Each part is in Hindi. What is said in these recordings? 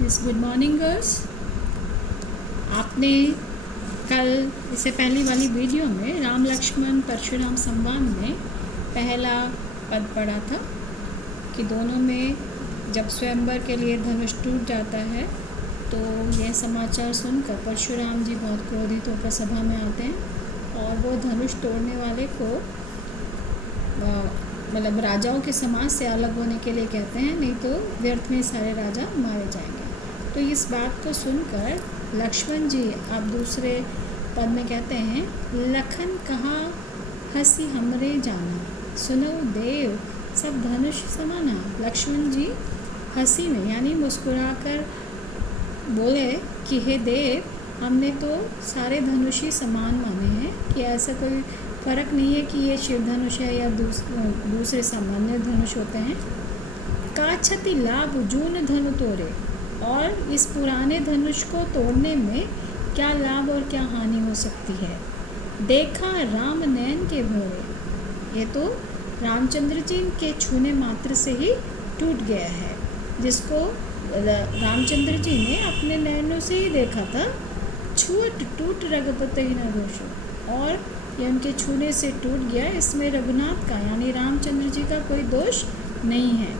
Good morning girls. आपने कल इससे पहली वाली वीडियो में राम लक्ष्मण परशुराम संवाद में पहला पद पढ़ा था कि दोनों में जब स्वयंवर के लिए धनुष टूट जाता है तो यह समाचार सुनकर परशुराम जी बहुत क्रोधित होकर सभा में आते हैं और वो धनुष तोड़ने वाले को मतलब राजाओं के समाज से अलग होने के लिए कहते हैं, नहीं तो व्यर्थ में सारे राजा मारे जाएंगे। तो इस बात को सुनकर लक्ष्मण जी आप दूसरे पद में कहते हैं, लखन कहाँ हंसी हमरे जाना, सुनो देव सब धनुष समाना। लक्ष्मण जी हंसी में यानी मुस्कुराकर बोले कि हे देव, हमने तो सारे धनुषी समान माने हैं कि ऐसा कोई फ़र्क नहीं है कि ये शिव धनुष है या दूसरे सामान्य धनुष होते हैं। का क्षति लाभ जून धनु तोड़े, और इस पुराने धनुष को तोड़ने में क्या लाभ और क्या हानि हो सकती है। देखा राम नयन के भोरे, ये तो रामचंद्र जी के छूने मात्र से ही टूट गया है, जिसको रामचंद्र जी ने अपने नयनों से ही देखा था। छूट टूट रघुपति न दोषो, और ये उनके छूने से टूट गया, इसमें रघुनाथ का यानी रामचंद्र जी का कोई दोष नहीं है।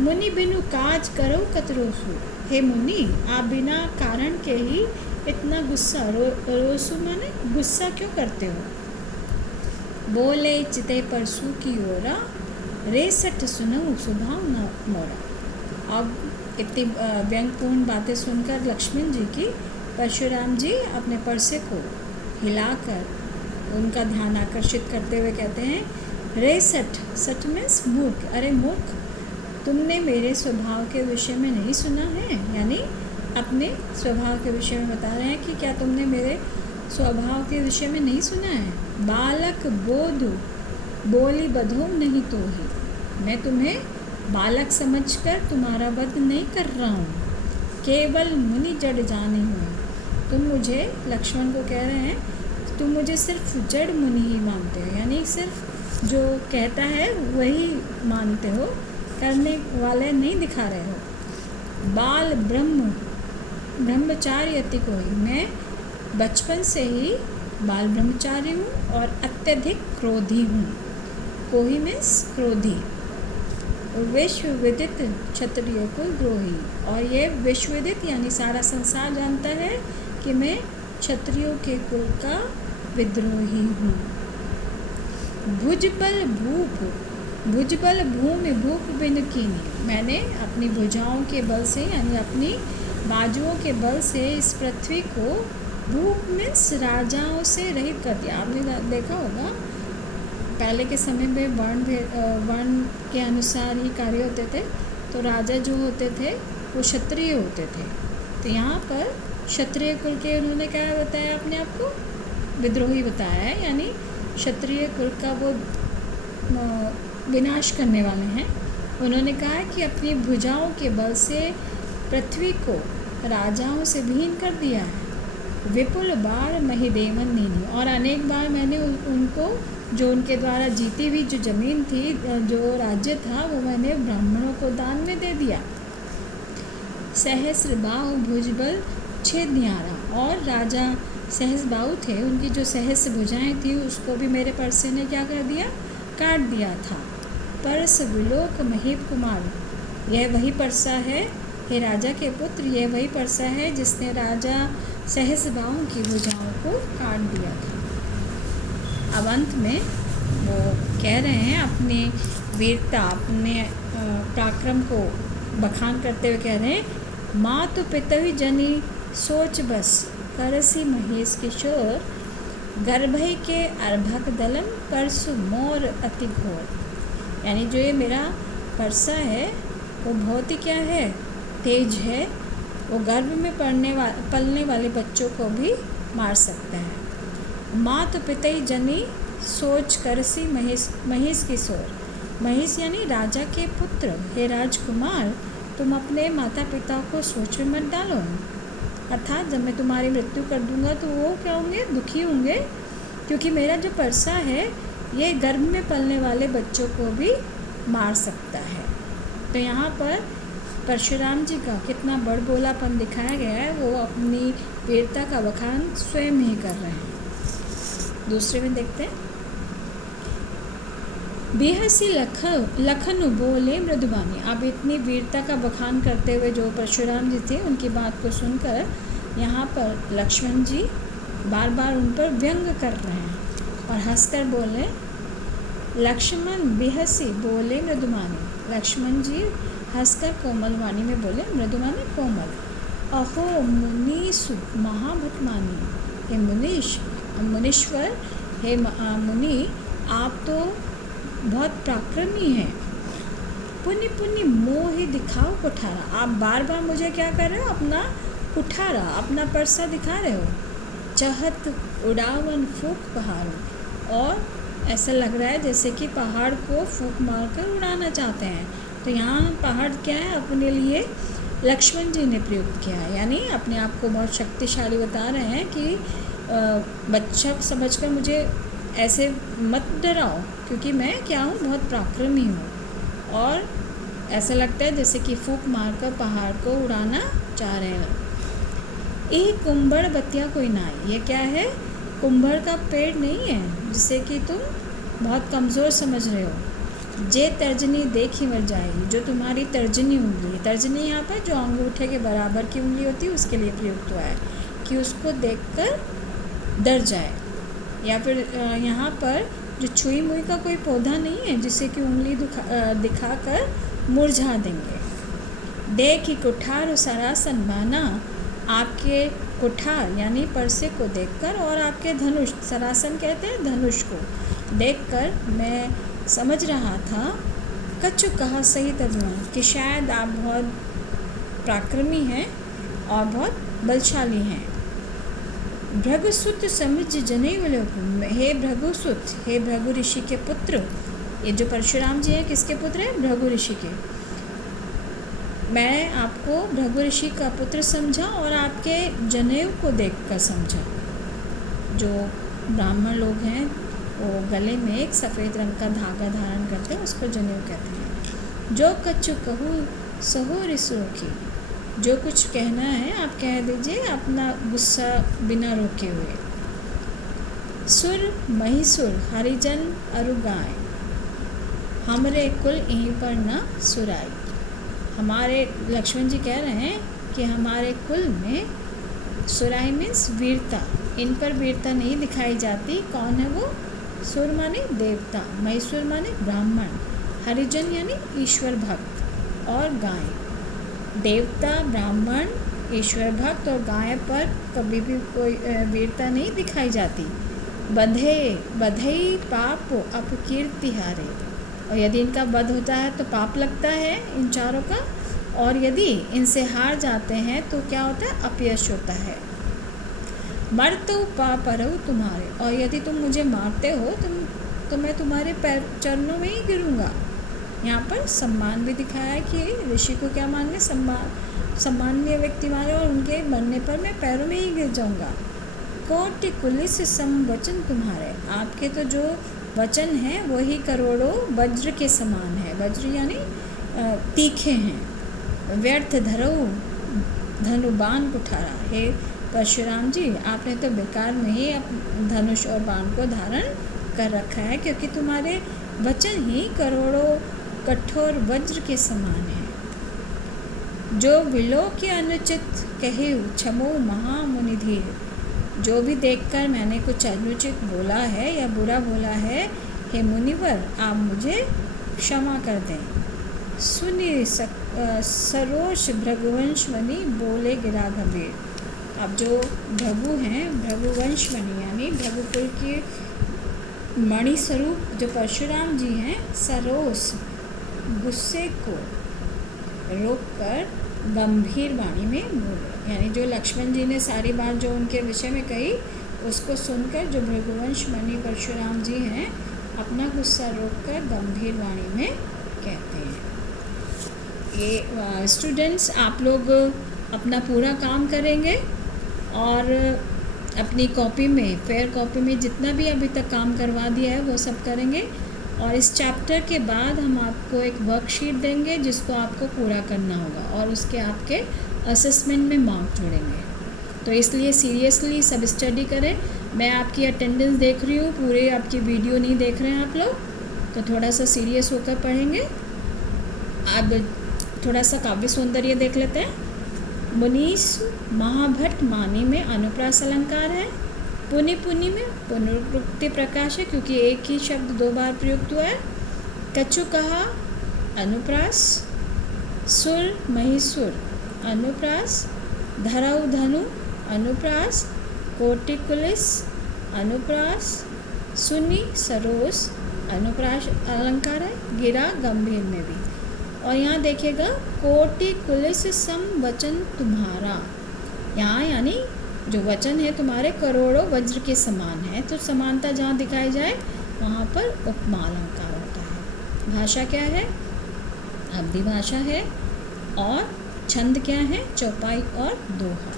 मुनि बिनु काज करो कतरोसु, हे मुनि आप बिना कारण के ही इतना गुस्सा रोसु माने गुस्सा क्यों करते हो। बोले चिते परसु की ओरा, रेसठ सुनऊ स्वभाव न मोरा। अब इतनी व्यंगपूर्ण बातें सुनकर लक्ष्मण जी की परशुराम जी अपने परसे को हिलाकर उनका ध्यान आकर्षित करते हुए कहते हैं, रेसठ, सठ मीन्स मूर्ख, अरे मूर्ख, तुमने मेरे स्वभाव के विषय में नहीं सुना है। यानी अपने स्वभाव के विषय में बता रहे हैं कि क्या तुमने मेरे स्वभाव के विषय में नहीं सुना है। बालक बोध बोली बधो नहीं तो ही, मैं तुम्हें बालक समझकर तुम्हारा वध नहीं कर रहा हूँ, केवल मुनि जड़ जाने हुए। तुम मुझे, लक्ष्मण को कह रहे हैं, तुम मुझे सिर्फ जड़ मुनि ही मानते हो, यानी सिर्फ जो कहता है वही मानते हो, करने वाले नहीं दिखा रहे हो। बाल ब्रह्मचारी अति कोई, मैं बचपन से ही बाल ब्रह्मचारी हूँ और अत्यधिक क्रोधी हूँ। कोई मीन्स क्रोधी। विश्व विदित क्षत्रिय कुल द्रोही, और ये विश्वविदित यानी सारा संसार जानता है कि मैं क्षत्रियों के कुल का विद्रोही हूँ। भुजबल भूमि भूप बिन कीनी, मैंने अपनी भुजाओं के बल से यानी अपनी बाजुओं के बल से इस पृथ्वी को, भूप मीन्स राजाओं से रहित कर दिया। आपने देखा होगा पहले के समय में वर्ण के अनुसार ही कार्य होते थे, तो राजा जो होते थे वो क्षत्रिय होते थे। तो यहाँ पर क्षत्रिय कुल के उन्होंने क्या बताया, अपने आप को विद्रोही बताया है, यानी क्षत्रिय कुल का वो विनाश करने वाले हैं। उन्होंने कहा कि अपनी भुजाओं के बल से पृथ्वी को राजाओं से विहीन कर दिया है। विपुल बार महिदेवन नीनी, और अनेक बार मैंने उनको, जो उनके द्वारा जीती हुई जो ज़मीन थी, जो राज्य था, वो मैंने ब्राह्मणों को दान में दे दिया। सहस्र बाहु भुजबल छेद न्यारा, और राजा सहस्रबाहु थे, उनकी जो सहस्र भुजाएं थी उसको भी मेरे परसे ने क्या कर दिया, काट दिया था। परस विलोक महीप कुमार, यह वही परसा है, हे राजा के पुत्र, यह वही परसा है जिसने राजा सहस्रबाहु की भुजाओं को काट दिया था। अब अंत में वो कह रहे हैं अपनी वीरता, अपने पराक्रम को बखान करते हुए कह रहे हैं, मातु पितवी जनी सोच बस, करसी महेश किशोर, गर्भई के अर्भक दलन, परसु मोर अति घोर। यानी जो ये मेरा परसा है वो बहुत ही क्या है, तेज है, वो गर्भ में पलने वाले बच्चों को भी मार सकता है। मातु पितई जनी सोच करसी महेश किशोर, महेश यानी राजा के पुत्र, हे राजकुमार, तुम अपने माता पिता को सोच में मत डालो, अर्थात जब मैं तुम्हारी मृत्यु कर दूंगा तो वो क्या होंगे, दुखी होंगे, क्योंकि मेरा जो परसा है ये गर्भ में पलने वाले बच्चों को भी मार सकता है। तो यहाँ पर परशुराम जी का कितना बड़बोलापन दिखाया गया है, वो अपनी वीरता का बखान स्वयं ही कर रहे हैं। दूसरे में देखते हैं, बेहसी लखन बोले मृदुबानी। अब इतनी वीरता का बखान करते हुए जो परशुराम जी थे, उनकी बात को सुनकर यहाँ पर लक्ष्मण जी बार बार उन पर व्यंग कर रहे हैं और हंसकर बोले, लक्ष्मण बेहसी बोले मृदुमानी। लक्ष्मण जी हंसकर कोमल वाणी में बोले, मृदुमानी कोमल। अहो मुनीसु महाभटमानी। हे मुनीश्वर, हे मुनि, आप तो बहुत पराक्रमी हैं। पुण्य पुण्य मोह दिखाओ कुठारा। आप बार बार मुझे क्या कर रहे हो, अपना कुठारा, अपना परसा दिखा रहे हो। चहत उड़ावन फूक पहाड़ों, और ऐसा लग रहा है जैसे कि पहाड़ को फूक मारकर उड़ाना चाहते हैं। तो यहाँ पहाड़ क्या है, अपने लिए लक्ष्मण जी ने प्रयुक्त किया है, यानी अपने आप को बहुत शक्तिशाली बता रहे हैं कि बच्चा समझकर मुझे ऐसे मत डराओ, क्योंकि मैं क्या हूँ, बहुत पराक्रमी हूँ। और ऐसा लगता है जैसे कि फूक मारकर पहाड़ को उड़ाना चाह रहे हैं। ये कुंभड़ बतिया कोई ना, ये क्या है, कुंभड़ का पेड़ नहीं है जिसे कि तुम बहुत कमज़ोर समझ रहे हो। जे तर्जनी देखी मर जाएगी, जो तुम्हारी तर्जनी उंगली, तर्जनी यहाँ पर जो अंगूठे के बराबर की उंगली होती है उसके लिए प्रयुक्त हुआ है, कि उसको देखकर डर जाए। या फिर यहाँ पर जो छुई मुई का कोई पौधा नहीं है जिसे कि उंगली दिखाकर मुरझा देंगे। देखी कुठार सरासन बाना, आपके कुठार यानी परसे को देखकर और आपके धनुष, सरासन कहते हैं धनुष को, देखकर मैं समझ रहा था, कछु कहा सही तर्जुमा, कि शायद आप बहुत पराक्रमी हैं और बहुत बलशाली हैं। भृगुसुत समझ जने बोले, हे भृगुसुत, हे भृगु ऋषि के पुत्र। ये जो परशुराम जी हैं किसके पुत्र हैं, भृगु ऋषि के। मैं आपको भृगु ऋषि का पुत्र समझा और आपके जनेऊ को देखकर समझा। जो ब्राह्मण लोग हैं वो गले में एक सफ़ेद रंग का धागा धारण करते हैं, उसको जनेऊ कहते हैं। जो कछु कहूँ सहो रिसोखी, जो कुछ कहना है आप कह दीजिए अपना गुस्सा बिना रोके हुए। सुर महिसुर हरिजन अरु गाय, हमरे कुल यहीं पर न सुराई। हमारे लक्ष्मण जी कह रहे हैं कि हमारे कुल में, सुराई मीन्स वीरता, इन पर वीरता नहीं दिखाई जाती। कौन है वो, सुर माने देवता, महिसुर माने ब्राह्मण, हरिजन यानी ईश्वर भक्त, और गाय देवता, ब्राह्मण, ईश्वर भक्त और गाय पर कभी भी कोई वीरता नहीं दिखाई जाती। बधई पाप अपकीर्ति हारे, और यदि इनका वध होता है तो पाप लगता है इन चारों का, और यदि इनसे हार जाते हैं तो क्या होता है, अपयश होता है। मरतो पाप रहूँ तुम्हारे, और यदि तुम मुझे मारते हो तो मैं तुम्हारे पैर चरणों में ही गिरूँगा। यहाँ पर सम्मान भी दिखाया है कि ऋषि को क्या मानने, सम्माननीय व्यक्ति माने, और उनके मरने पर मैं पैरों में ही गिर जाऊँगा। कोटि कुलिस सम वचन तुम्हारे, आपके तो जो वचन हैं वही करोड़ों वज्र के समान है। वज्र यानी तीखे हैं। व्यर्थ धरऊ धनुबान कुठारा, हे परशुराम जी, आपने तो बेकार में ही धनुष और बाण को धारण कर रखा है, क्योंकि तुम्हारे वचन ही करोड़ों कठोर वज्र के समान है। जो विलो के अनुचित कहे क्षमो महामुनिधीर, जो भी देखकर मैंने कुछ अनुचित बोला है या बुरा बोला है, हे मुनिवर आप मुझे क्षमा कर दें। सुनि सरोष भृगुवंशमणि बोले गिरा गंभीर। अब जो भृगु हैं, भृगुवंशमणि यानी भृगुकुल के मणि स्वरूप जो परशुराम जी हैं, सरोष गुस्से को रोककर गंभीर वाणी में बोले, यानी जो लक्ष्मण जी ने सारी बात जो उनके विषय में कही उसको सुनकर जो भृगुवंश मणि परशुराम जी हैं अपना गुस्सा रोककर गंभीर वाणी में कहते हैं। ये स्टूडेंट्स आप लोग अपना पूरा काम करेंगे और अपनी कॉपी में, फेयर कॉपी में जितना भी अभी तक काम करवा दिया है वो सब करेंगे। और इस चैप्टर के बाद हम आपको एक वर्कशीट देंगे जिसको आपको पूरा करना होगा और उसके आपके असेसमेंट में मार्क जोड़ेंगे। तो इसलिए सीरियसली सब स्टडी करें। मैं आपकी अटेंडेंस देख रही हूँ, पूरे आपकी वीडियो नहीं देख रहे हैं आप लोग, तो थोड़ा सा सीरियस होकर पढ़ेंगे। अब थोड़ा सा काव्य सौंदर्य देख लेते हैं। मुनीस महाभट्ट मानी में अनुप्रास अलंकार है। पुनि पुनि में पुनरुक्ति प्रकाश है क्योंकि एक ही शब्द 2 बार प्रयुक्त हुआ है। कछु कहा अनुप्रास। सुर महिसुर अनुप्रास। धरऊ धनु अनुप्रास। कोटिकुलिस अनुप्रास। सुनी सरोस अनुप्रास अलंकार है। गिरा गंभीर में भी। और यहाँ देखिएगा कोटिकुलिस सम वचन तुम्हारा, यहाँ यानी जो वचन है तुम्हारे करोड़ों वज्र के समान है। तो समानता जहाँ दिखाई जाए वहाँ पर उपमा अलंकार होता है। भाषा क्या है? अवधि भाषा है। और छंद क्या है? चौपाई और दोहा।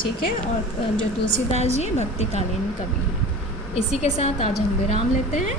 ठीक है। और जो तुलसीदास जी भक्तिकालीन कवि हैं। इसी के साथ आज हम विराम लेते हैं।